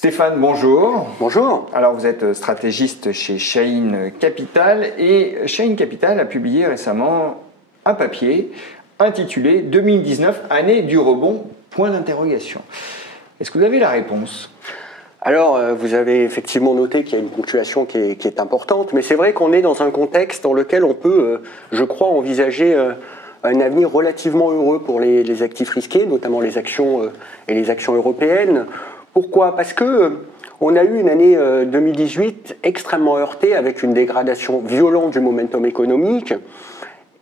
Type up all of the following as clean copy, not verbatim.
Stéphane, bonjour. Bonjour. Alors vous êtes stratégiste chez Chahine Capital et Chahine Capital a publié récemment un papier intitulé 2019, année du rebond, point d'interrogation. Est-ce que vous avez la réponse ? Alors, vous avez effectivement noté qu'il y a une ponctuation qui est importante, mais c'est vrai qu'on est dans un contexte dans lequel on peut, je crois, envisager un avenir relativement heureux pour les actifs risqués, notamment les actions et les actions européennes. Pourquoi ? Parce que on a eu une année 2018 extrêmement heurtée avec une dégradation violente du momentum économique,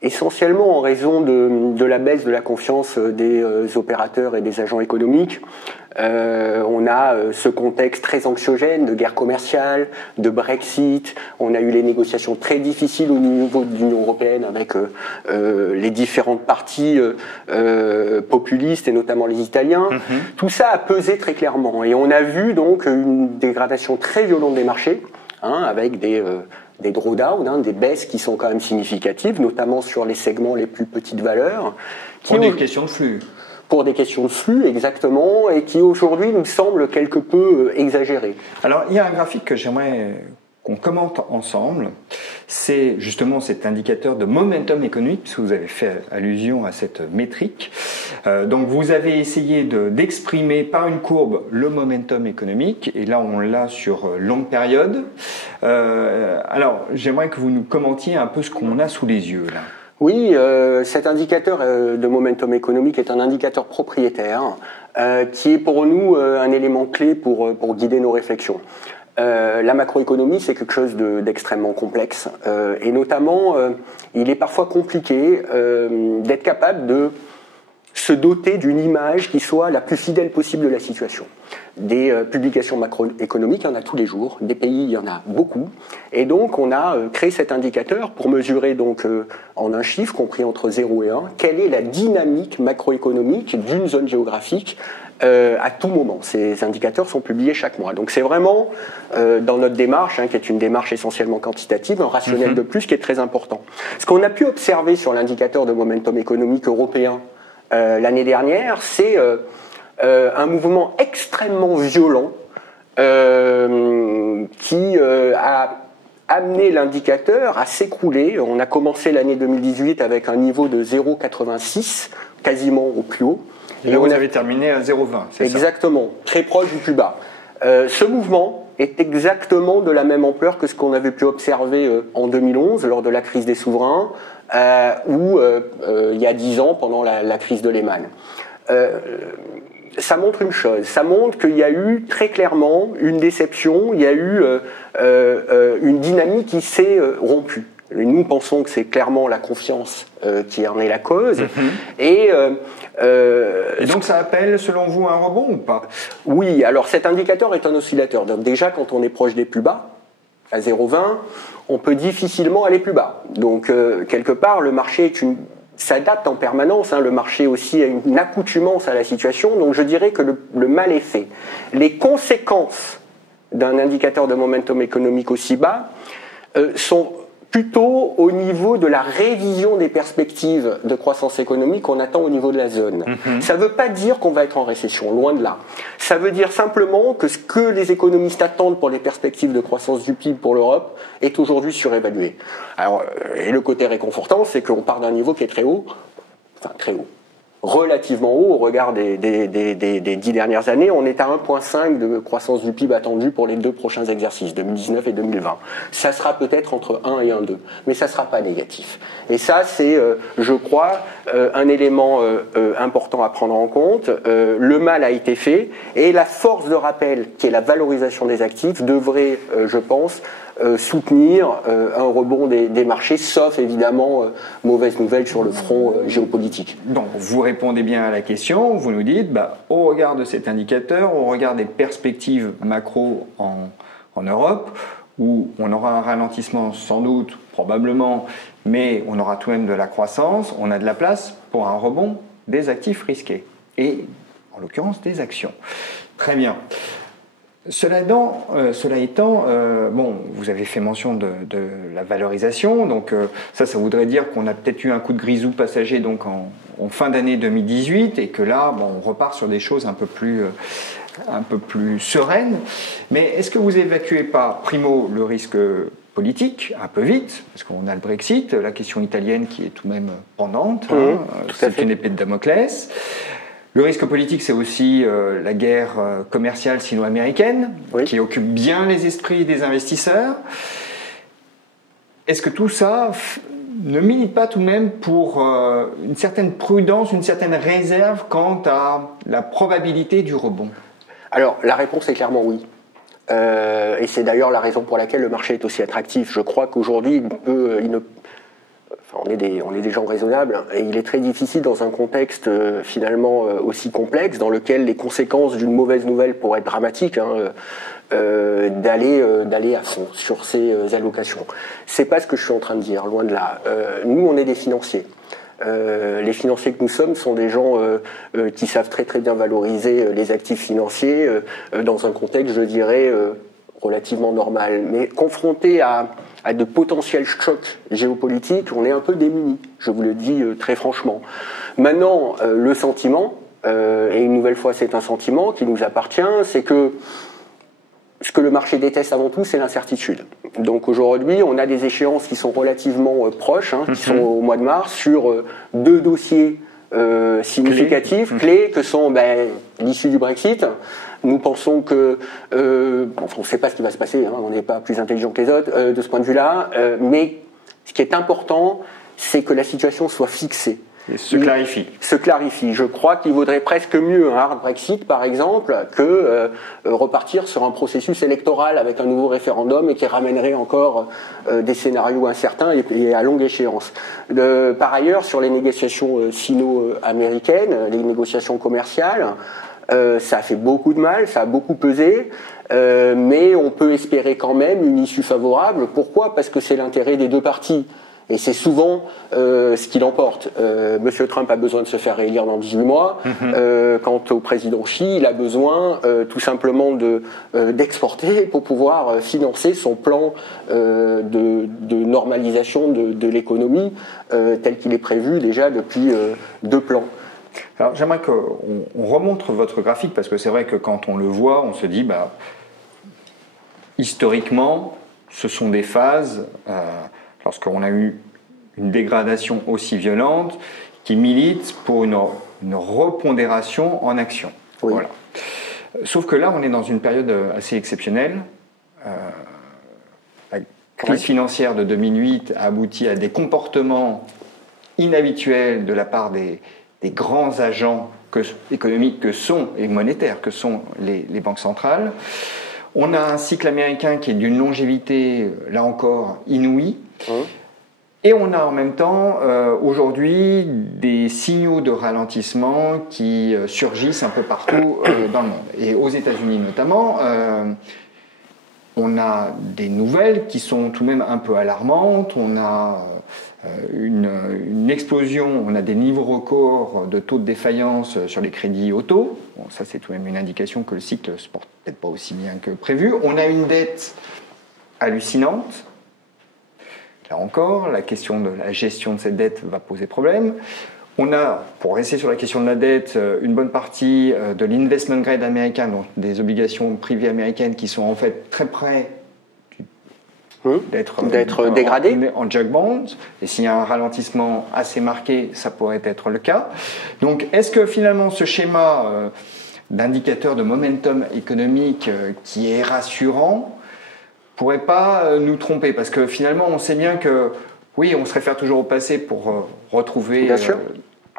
essentiellement en raison de la baisse de la confiance des opérateurs et des agents économiques. On a ce contexte très anxiogène de guerre commerciale, de Brexit. On a eu les négociations très difficiles au niveau de l'Union européenne avec les différentes parties populistes et notamment les Italiens. Tout ça a pesé très clairement et on a vu donc une dégradation très violente des marchés, avec des drawdowns, des baisses qui sont quand même significatives, notamment sur les segments les plus petites valeurs. Pour des questions de flux. Pour des questions de flux, exactement, et qui aujourd'hui nous semblent quelque peu exagérées. Alors, il y a un graphique que j'aimerais qu'on commente ensemble. C'est justement cet indicateur de momentum économique, puisque vous avez fait allusion à cette métrique. Donc, vous avez essayé d'exprimer par une courbe le momentum économique, et là, on l'a sur longue période. Alors, j'aimerais que vous nous commentiez un peu ce qu'on a sous les yeux, là. Oui, cet indicateur de momentum économique est un indicateur propriétaire qui est pour nous un élément clé pour guider nos réflexions. La macroéconomie, c'est quelque chose d'extrêmement complexe et notamment, il est parfois compliqué d'être capable de se doter d'une image qui soit la plus fidèle possible de la situation. Des publications macroéconomiques, il y en a tous les jours, des pays, il y en a beaucoup, et donc on a créé cet indicateur pour mesurer donc en un chiffre compris entre 0 et 1, quelle est la dynamique macroéconomique d'une zone géographique à tout moment. Ces indicateurs sont publiés chaque mois. Donc c'est vraiment, dans notre démarche, qui est une démarche essentiellement quantitative, un rationnel de plus qui est très important. Ce qu'on a pu observer sur l'indicateur de momentum économique européen l'année dernière, c'est un mouvement extrêmement violent qui a amené l'indicateur à s'écrouler. On a commencé l'année 2018 avec un niveau de 0,86, quasiment au plus haut. Et là, vous avez terminé à 0,20, c'est ça ? Exactement, très proche du plus bas. Ce mouvement est exactement de la même ampleur que ce qu'on avait pu observer en 2011 lors de la crise des souverains ou il y a 10 ans pendant la crise de Lehman. Ça montre une chose, ça montre qu'il y a eu très clairement une déception, il y a eu une dynamique qui s'est rompue. Et nous pensons que c'est clairement la confiance qui en est la cause. Et donc ça appelle, selon vous, un rebond ou pas ? Oui, alors cet indicateur est un oscillateur. Donc déjà, quand on est proche des plus bas, à 0,20, on peut difficilement aller plus bas. Donc quelque part, le marché s'adapte en permanence. Le marché aussi a une accoutumance à la situation. Donc je dirais que le mal est fait. Les conséquences d'un indicateur de momentum économique aussi bas sont plutôt au niveau de la révision des perspectives de croissance économique qu'on attend au niveau de la zone. Ça ne veut pas dire qu'on va être en récession, loin de là. Ça veut dire simplement que ce que les économistes attendent pour les perspectives de croissance du PIB pour l'Europe est aujourd'hui surévalué. Alors, et le côté réconfortant, c'est qu'on part d'un niveau qui est très haut, relativement haut au regard des 10 dernières années. On est à 1,5 de croissance du PIB attendu pour les 2 prochains exercices, 2019 et 2020. Ça sera peut-être entre 1 et 1,2, mais ça ne sera pas négatif. Et ça, c'est, je crois, un élément important à prendre en compte. Le mal a été fait, et la force de rappel, qui est la valorisation des actifs, devrait, je pense, soutenir un rebond des marchés, sauf évidemment mauvaise nouvelle sur le front géopolitique. Donc vous répondez bien à la question, vous nous dites, au regard de cet indicateur, au regard des perspectives macro en Europe, où on aura un ralentissement sans doute, probablement, mais on aura tout de même de la croissance, on a de la place pour un rebond des actifs risqués, et en l'occurrence des actions. Très bien. Cela étant, vous avez fait mention de la valorisation, donc ça voudrait dire qu'on a peut-être eu un coup de grisou passager donc en fin d'année 2018 et que là, on repart sur des choses un peu plus un peu plus sereine. Mais est-ce que vous évacuez pas, primo, le risque politique, un peu vite, parce qu'on a le Brexit, la question italienne qui est tout de même pendante, c'est une épée de Damoclès. Le risque politique, c'est aussi la guerre commerciale sino-américaine, qui occupe bien les esprits des investisseurs. Est-ce que tout ça ne milite pas tout de même pour une certaine prudence, une certaine réserve quant à la probabilité du rebond? Alors, la réponse est clairement oui. Et c'est d'ailleurs la raison pour laquelle le marché est aussi attractif. Je crois qu'aujourd'hui, on est des gens raisonnables et il est très difficile dans un contexte finalement aussi complexe, dans lequel les conséquences d'une mauvaise nouvelle pourraient être dramatiques, d'aller à fond sur ces allocations. C'est pas ce que je suis en train de dire, loin de là. Nous, on est des financiers. Les financiers que nous sommes sont des gens qui savent très très bien valoriser les actifs financiers dans un contexte, je dirais, relativement normal. Mais confronté à de potentiels chocs géopolitiques, on est un peu démunis, je vous le dis très franchement. Maintenant, le sentiment, et une nouvelle fois c'est un sentiment qui nous appartient, c'est que ce que le marché déteste avant tout, c'est l'incertitude. Donc aujourd'hui, on a des échéances qui sont relativement proches, qui sont au mois de mars, sur 2 dossiers significatifs, clés, que sont l'issue du Brexit. Nous pensons que, on ne sait pas ce qui va se passer, on n'est pas plus intelligent que les autres de ce point de vue-là, mais ce qui est important, c'est que la situation soit fixée. Et se clarifie. Je crois qu'il vaudrait presque mieux un hard Brexit, par exemple, que repartir sur un processus électoral avec un nouveau référendum et qui ramènerait encore des scénarios incertains et à longue échéance. Par ailleurs, sur les négociations sino-américaines, les négociations commerciales, ça a fait beaucoup de mal, ça a beaucoup pesé, mais on peut espérer quand même une issue favorable. Pourquoi ? Parce que c'est l'intérêt des deux parties. Et c'est souvent ce qui l'emporte. Monsieur Trump a besoin de se faire réélire dans 18 mois. Quant au président Xi, il a besoin tout simplement d'exporter pour pouvoir financer son plan de normalisation de l'économie tel qu'il est prévu déjà depuis 2 plans. Alors j'aimerais qu'on remonte votre graphique parce que c'est vrai que quand on le voit, on se dit historiquement, ce sont des phases... lorsqu'on a eu une dégradation aussi violente, qui milite pour une repondération en action. Oui. Voilà. Sauf que là, on est dans une période assez exceptionnelle. La crise financière de 2008 a abouti à des comportements inhabituels de la part des grands agents économiques et monétaires que sont les banques centrales. On a un cycle américain qui est d'une longévité, là encore, inouïe. Et on a en même temps, aujourd'hui, des signaux de ralentissement qui surgissent un peu partout dans le monde. Et aux États-Unis notamment, on a des nouvelles qui sont tout de même un peu alarmantes. On a une explosion, on a des niveaux records de taux de défaillance sur les crédits auto. Bon, ça, c'est tout de même une indication que le cycle ne se porte peut-être pas aussi bien que prévu. On a une dette hallucinante. Là encore, la question de la gestion de cette dette va poser problème. On a, pour rester sur la question de la dette, une bonne partie de l'investment grade américain, donc des obligations privées américaines qui sont en fait très près d'être dégradées en junk bonds. Et s'il y a un ralentissement assez marqué, ça pourrait être le cas. Donc, est-ce que finalement ce schéma d'indicateur de momentum économique qui est rassurant pourrait pas nous tromper, parce que finalement on sait bien que oui, on se réfère toujours au passé pour retrouver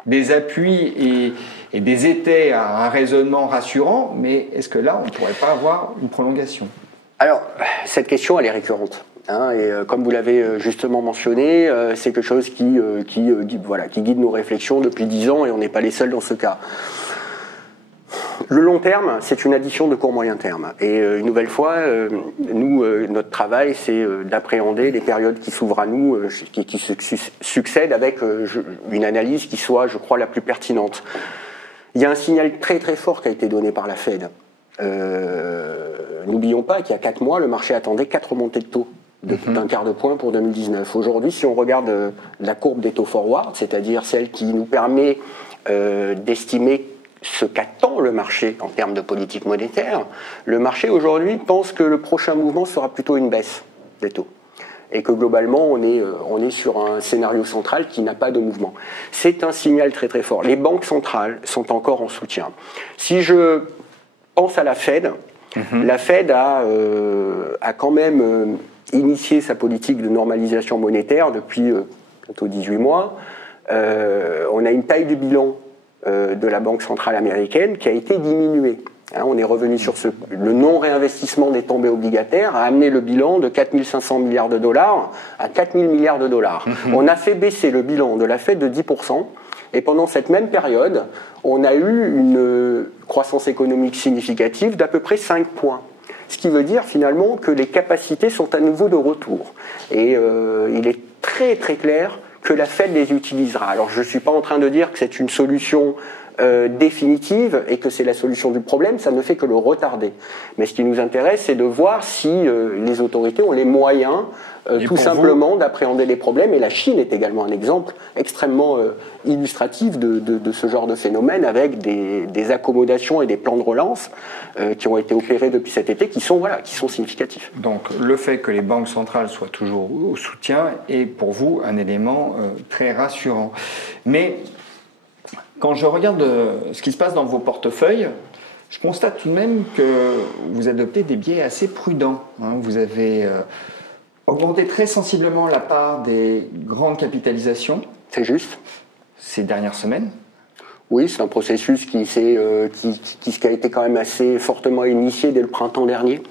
des appuis et des étais à un raisonnement rassurant, mais est-ce que là on ne pourrait pas avoir une prolongation? Alors, cette question elle est récurrente. Et comme vous l'avez justement mentionné, c'est quelque chose qui guide nos réflexions depuis 10 ans et on n'est pas les seuls dans ce cas. Le long terme, c'est une addition de court-moyen terme. Et une nouvelle fois, nous, notre travail, c'est d'appréhender les périodes qui s'ouvrent à nous, qui succèdent avec une analyse qui soit, je crois, la plus pertinente. Il y a un signal très très fort qui a été donné par la Fed. N'oublions pas qu'il y a 4 mois, le marché attendait 4 montées de taux d'un quart de point pour 2019. Aujourd'hui, si on regarde la courbe des taux forward, c'est-à-dire celle qui nous permet d'estimer ce qu'attend le marché en termes de politique monétaire, le marché aujourd'hui pense que le prochain mouvement sera plutôt une baisse des taux. Et que globalement, on est sur un scénario central qui n'a pas de mouvement. C'est un signal très très fort. Les banques centrales sont encore en soutien. Si je pense à la Fed, la Fed a quand même initié sa politique de normalisation monétaire depuis bientôt 18 mois. On a une taille de bilan de la Banque centrale américaine qui a été diminuée. On est revenu sur le non-réinvestissement des tombées obligataires a amené le bilan de 4 500 milliards de dollars à 4 000 milliards de dollars. On a fait baisser le bilan de la Fed de 10%, et pendant cette même période, on a eu une croissance économique significative d'à peu près 5 points. Ce qui veut dire finalement que les capacités sont à nouveau de retour. Et il est très très clair que la Fed les utilisera. Alors je ne suis pas en train de dire que c'est une solution définitive et que c'est la solution du problème, ça ne fait que le retarder. Mais ce qui nous intéresse, c'est de voir si les autorités ont les moyens tout simplement d'appréhender les problèmes. Et la Chine est également un exemple extrêmement illustratif de ce genre de phénomène, avec des accommodations et des plans de relance qui ont été opérés depuis cet été, qui sont significatifs. Donc le fait que les banques centrales soient toujours au soutien est pour vous un élément très rassurant. Mais quand je regarde ce qui se passe dans vos portefeuilles, je constate tout de même que vous adoptez des biais assez prudents. Vous avez augmenté très sensiblement la part des grandes capitalisations. C'est juste. Ces dernières semaines. Oui, c'est un processus qui a été quand même assez fortement initié dès le printemps dernier.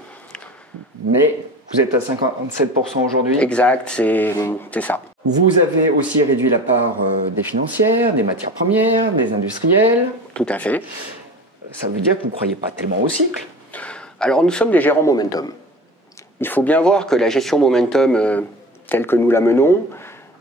Mais vous êtes à 57% aujourd'hui. Exact, c'est ça. Vous avez aussi réduit la part des financières, des matières premières, des industriels. Tout à fait. Ça veut dire que vous ne croyez pas tellement au cycle? Alors nous sommes des gérants momentum. Il faut bien voir que la gestion momentum telle que nous la menons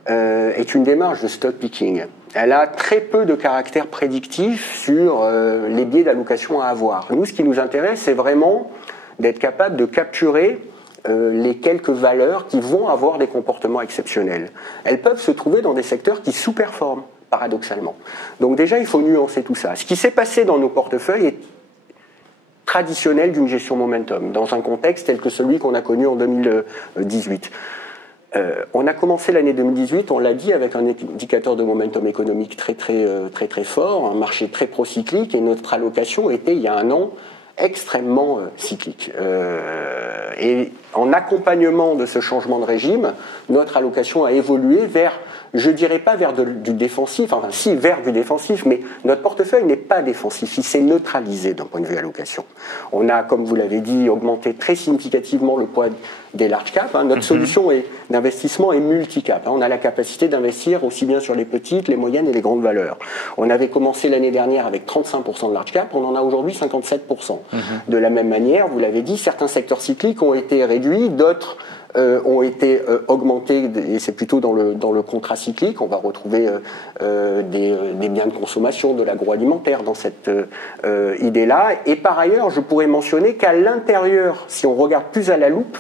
est une démarche de stock picking. Elle a très peu de caractère prédictif sur les biais d'allocation à avoir. Nous, ce qui nous intéresse, c'est vraiment d'être capable de capturer les quelques valeurs qui vont avoir des comportements exceptionnels. Elles peuvent se trouver dans des secteurs qui sous-performent, paradoxalement. Donc déjà, il faut nuancer tout ça. Ce qui s'est passé dans nos portefeuilles est traditionnel d'une gestion momentum, dans un contexte tel que celui qu'on a connu en 2018. On a commencé l'année 2018, on l'a dit, avec un indicateur de momentum économique très fort, un marché très procyclique, et notre allocation était, il y a un an, extrêmement cyclique. Et en accompagnement de ce changement de régime, notre allocation a évolué vers, je dirais pas vers du défensif, enfin si vers du défensif, mais notre portefeuille n'est pas défensif, il s'est neutralisé d'un point de vue allocation. On a, comme vous l'avez dit, augmenté très significativement le poids des large caps. Notre solution d'investissement est multicap. On a la capacité d'investir aussi bien sur les petites, les moyennes et les grandes valeurs. On avait commencé l'année dernière avec 35% de large cap, on en a aujourd'hui 57%. De la même manière, vous l'avez dit, certains secteurs cycliques ont été réduits, d'autres ont été augmentés, et c'est plutôt dans le contrat cyclique. On va retrouver des biens de consommation, de l'agroalimentaire dans cette idée-là. Et par ailleurs, je pourrais mentionner qu'à l'intérieur, si on regarde plus à la loupe,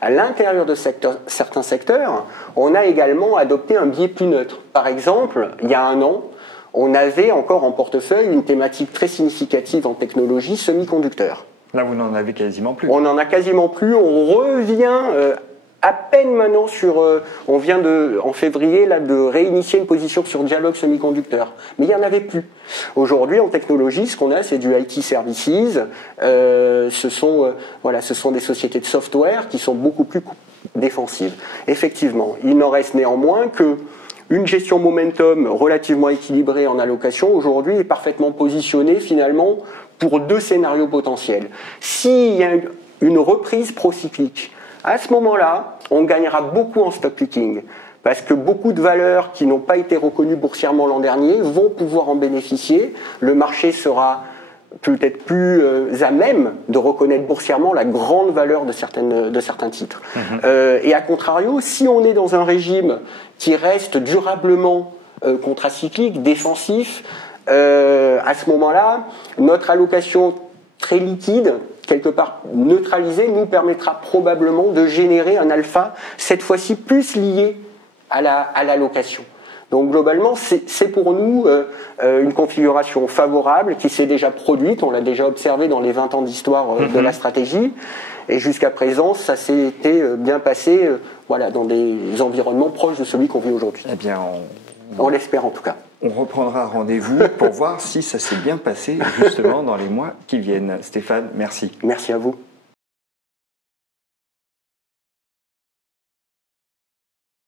à l'intérieur de certains secteurs, on a également adopté un biais plus neutre. Par exemple, il y a un an, on avait encore en portefeuille une thématique très significative en technologie, semi-conducteurs. Là, vous n'en avez quasiment plus. On n'en a quasiment plus. On revient à peine maintenant sur... on vient en février là, de réinitier une position sur Dialog Semiconducteur. Mais il n'y en avait plus. Aujourd'hui, en technologie, ce qu'on a, c'est du IT Services. Ce sont des sociétés de software qui sont beaucoup plus défensives. Effectivement, il n'en reste néanmoins que une gestion momentum relativement équilibrée en allocation, aujourd'hui, est parfaitement positionnée finalement pour deux scénarios potentiels. S'il y a une reprise procyclique, à ce moment-là, on gagnera beaucoup en stock picking, parce que beaucoup de valeurs qui n'ont pas été reconnues boursièrement l'an dernier vont pouvoir en bénéficier. Le marché sera peut-être plus à même de reconnaître boursièrement la grande valeur de certains titres. Et à contrario, si on est dans un régime qui reste durablement contracyclique, défensif, à ce moment-là, notre allocation très liquide, quelque part neutralisée, nous permettra probablement de générer un alpha, cette fois-ci plus lié à l'allocation. Donc globalement, c'est pour nous une configuration favorable qui s'est déjà produite, on l'a déjà observé dans les 20 ans d'histoire de la stratégie, et jusqu'à présent, ça s'est été bien passé dans des environnements proches de celui qu'on vit aujourd'hui. Eh bien, on l'espère en tout cas. On reprendra rendez-vous pour voir si ça s'est bien passé justement dans les mois qui viennent. Stéphane, merci. Merci à vous.